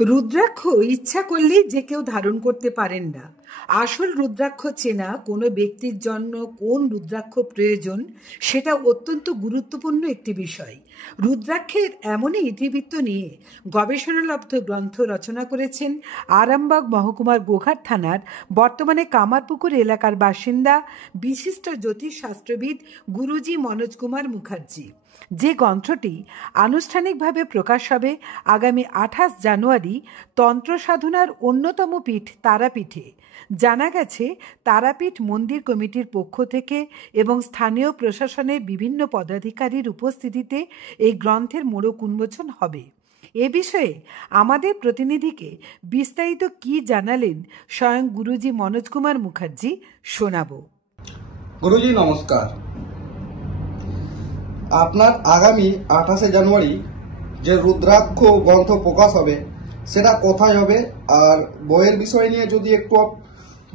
রুদ্রাক্ষ ইচ্ছা করলেই যে কেউ ধারণ করতে পারেন না। আসল রুদ্রাক্ষ চেনা কোনো ব্যক্তির জন্য কোন রুদ্রাক্ষ প্রয়োজন সেটা অত্যন্ত গুরুত্বপূর্ণ একটি বিষয়। রুদ্রাক্ষের এমনই ইতিবৃত্ত নিয়ে গবেষণালব্ধ গ্রন্থ রচনা করেছেন আরামবাগ মহকুমার গোঘাট থানার বর্তমানে কামারপুকুর এলাকার বাসিন্দা বিশিষ্ট জ্যোতিষশাস্ত্রবিদ গুরুজি মনোজ কুমার মুখার্জি। যে গ্রন্থটি আনুষ্ঠানিকভাবে প্রকাশ হবে আগামী 28 জানুয়ারি তন্ত্র সাধনার অন্যতম পীঠ তারাপীঠে। জানা গেছে তারাপীঠ মন্দির কমিটির পক্ষ থেকে এবং স্থানীয় প্রশাসনের বিভিন্ন পদাধিকারীর উপস্থিতিতে এই গ্রন্থের মোড়ক উন্মোচন হবে। এ বিষয়ে আমাদের প্রতিনিধিকে বিস্তারিত কি জানালেন স্বয়ং গুরুজি মনোজ কুমার মুখার্জি শোনাবো। গুরুজি নমস্কার। আপনার আগামী 28 জানুয়ারি যে রুদ্রাক্ষ গ্রন্থ প্রকাশ হবে সেটা কোথায় হবে, আর বইয়ের বিষয় নিয়ে যদি একটু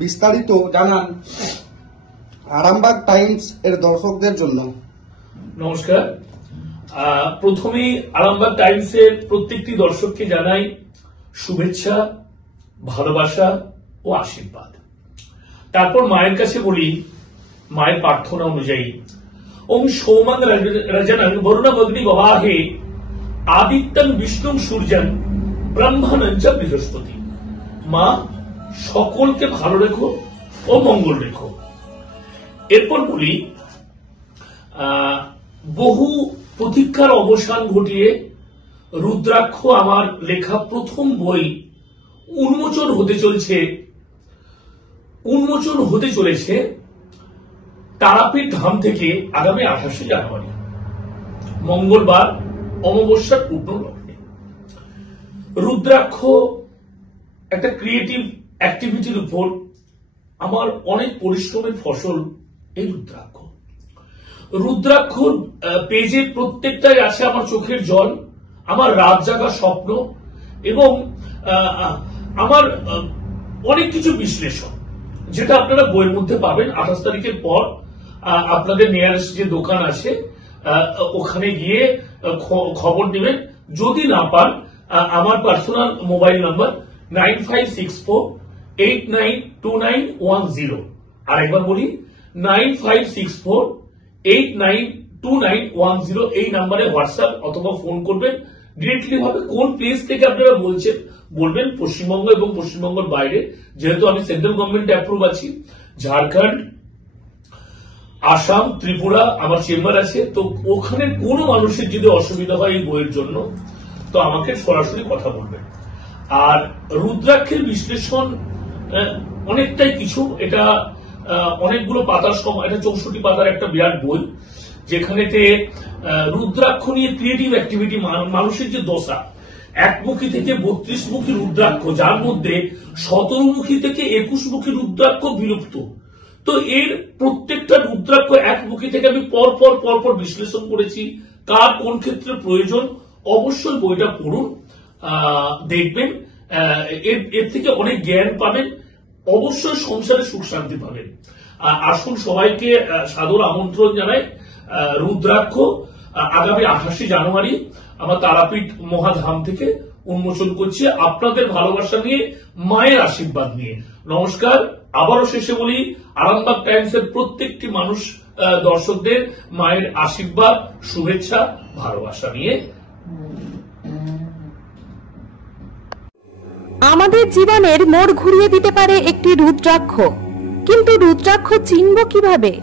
বিস্তারিত জানান আরামবাগ টাইমস এর দর্শকদের জন্য। নমস্কার। প্রথমেই আরামবাগ টাইমস এর প্রত্যেকটি দর্শককে জানাই শুভেচ্ছা, ভালোবাসা ও আশীর্বাদ। তারপর মায়ের কাছে বলি, মায়ের প্রার্থনা অনুযায়ী ওম সৌমং রজনং বরুণমগ্নি গবাহে আদিত্যং বিষ্ণুং সূর্যং ব্রহ্মাণং চ বৃহস্পতি। মা, সকলকে ভালো রেখো ও মঙ্গল রেখো। এরপর বলি, বহু প্রতীক্ষার অবসান ঘটিয়ে রুদ্রাক্ষ আমার লেখা প্রথম বই উন্মোচন হতে চলেছে তারাপীঠ ধাম থেকে আগামী 28 জানুয়ারি মঙ্গলবার অমাবস্যার পূর্ণ লগ্নে। রুদ্রাক্ষ একটা ক্রিয়েটিভ অ্যাক্টিভিটির উপর আমার অনেক পরিশ্রমের ফসল এই রুদ্রাক্ষ। রুদ্রাক্ষ পেজে প্রত্যেকটাই আছে আমার চোখের জল, আমার রাত জাগা স্বপ্ন এবং আমার অনেক কিছু বিশ্লেষণ, যেটা আপনারা বইয়ের মধ্যে পাবেন। 28 তারিখের পর আপনাদের নিয়ারেস্ট যে দোকান আছে ওখানে গিয়ে খবর নেবেন। যদি না পান, আমার পার্সোনাল মোবাইল নাম্বার 9564892910। আর একবার বলি 9564892910। এই নাম্বারে হোয়াটসঅ্যাপ অথবা ফোন করবেন। ডিরেক্টলি ভাবে কোন প্লেস থেকে আপনারা বলবেন পশ্চিমবঙ্গ এবং পশ্চিমবঙ্গের বাইরে, যেহেতু আমি সেন্ট্রাল গভর্নমেন্ট অ্যাপ্রুভ আছি। ঝাড়খণ্ড, আসাম, ত্রিপুরা আমার চেম্বার আছে। তো ওখানে কোনো মানুষের যদি অসুবিধা হয় এই বইয়ের জন্য, তো আমাকে সরাসরি কথা বলবেন। আর রুদ্রাক্ষের বিশ্লেষণ অনেকটাই কিছু, এটা অনেকগুলো পাতার সময়, এটা 64 পাতার একটা বিরাট বই, যেখানেতে রুদ্রাক্ষ নিয়ে ক্রিয়েটিভ অ্যাক্টিভিটি, মানুষের যে দশা, 1 মুখী থেকে 32 মুখী রুদ্রাক্ষ, যার মধ্যে 17 মুখী থেকে 21 মুখী রুদ্রাক্ষ বিলুপ্ত। তো এর প্রত্যেকটা রুদ্রাক্ষ 1 মুখী থেকে আমি পর বিশ্লেষণ করেছি, কার কোন ক্ষেত্রে প্রয়োজন। অবশ্যই বইটা পড়ুন, দেখবেন, এর থেকে অনেক জ্ঞান পাবেন, অবশ্যই সংসারে সুখ শান্তি পাবেন। আসুন, সবাইকে সাদর আমন্ত্রণ জানাই। রুদ্রাক্ষ আগামী 28 জানুয়ারি আমার তারাপীঠ মহাধাম থেকে উন্মোচন করছি, আপনাদের ভালোবাসা নিয়ে, মায়ের আশীর্বাদ নিয়ে। নমস্কার। আবারও শেষে বলি, আরামবাগ টাইমসের প্রত্যেকটি মানুষ, দর্শকদের মায়ের আশীর্বাদ, শুভেচ্ছা, ভালোবাসা নিয়ে। আমাদের জীবনের মোড় ঘুরিয়ে দিতে পারে একটি রুদ্রাক্ষ, কিন্তু রুদ্রাক্ষ চিনব কিভাবে?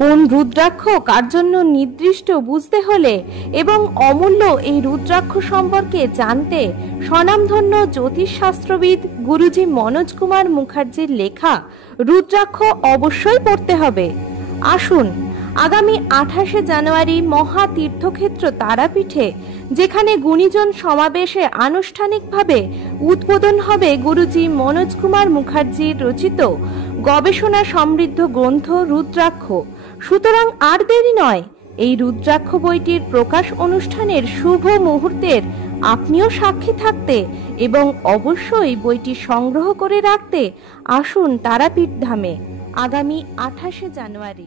কোন রুদ্রাক্ষ কার জন্য নির্দিষ্ট বুঝতে হলে এবং অমূল্য এই রুদ্রাক্ষ সম্পর্কে জানতে স্বনামধন্য জ্যোতিষশাস্ত্রবিদ গুরুজি মনোজ কুমার মুখার্জির লেখা রুদ্রাক্ষ অবশ্যই পড়তে হবে। আসুন, আগামী 28 জানুয়ারি মহা তীর্থক্ষেত্র তারাপীঠে, যেখানে গুণীজন সমাবেশে আনুষ্ঠানিকভাবে উদ্বোধন হবে গুরুজি মনোজ কুমার মুখার্জির রচিত গবেষণা সমৃদ্ধ গ্রন্থ রুদ্রাক্ষ। সুতরাং আর দেরি নয়, এই রুদ্রাক্ষ বইটির প্রকাশ অনুষ্ঠানের শুভ মুহূর্তের আপনিও সাক্ষী থাকতে এবং অবশ্যই বইটি সংগ্রহ করে রাখতে আসুন তারাপীঠ ধামে আগামী 28 জানুয়ারি।